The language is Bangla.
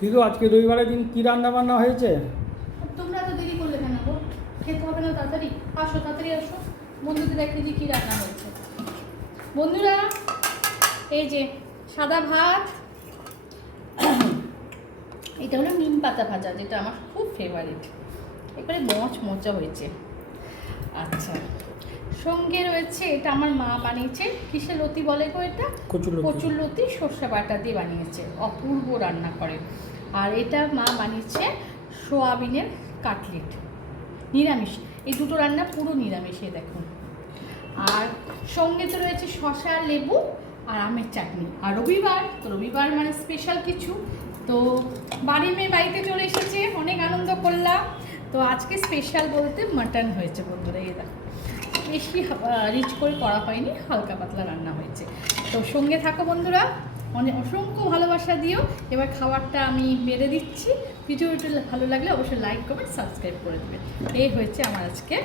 কিন্তু আজকে রবিবারের দিন কি রান্না বান্না হয়েছে? তোমরা তো দেরি করলে কেন গো? খেতে হবে না তাড়াতাড়ি? আসো তাড়াতাড়ি আসো, বন্ধুদের দেখে যে কী রান্না হয়েছে। বন্ধুরা, এই যে সাদা ভাত, এটা হলো নিম পাতা ভাজা, যেটা আমার খুব ফেভারিট। এবারে মচমচা হয়েছে। আচ্ছা, সঙ্গে রয়েছে, এটা আমার মা বানিয়েছে, কিসের লতি বলে গো এটা? কচুর লতি সর্ষে বাটা দিয়ে বানিয়েছে, অপূর্ব রান্না করে। আর এটা মা বানিয়েছে সোয়াবিনের কাটলেট, নিরামিষ। এই দুটো রান্না পুরো নিরামিষে দেখুন। আর সঙ্গে তো রয়েছে শসা, লেবু আর আমের চাটনি। আর রবিবার, তো রবিবার মানে স্পেশাল কিছু। তো বাড়ির মেয়ে বাড়িতে চলে এসেছে, অনেক আনন্দ করলাম। তো আজকে স্পেশাল বলতে মাটন হয়েছে বন্ধুরা, এই দেখো। বেশি রিচ করে করা হয়নি, হালকা পাতলা রান্না হয়েছে। তো সঙ্গে থাকো বন্ধুরা, অনেক অসংখ্য ভালোবাসা দিও। এবার খাবারটা আমি বেড়ে দিচ্ছি। ভিডিওটা ভালো লাগলে অবশ্যই লাইক কমেন্ট সাবস্ক্রাইব করে দেবে। এই হয়েছে আমার আজকে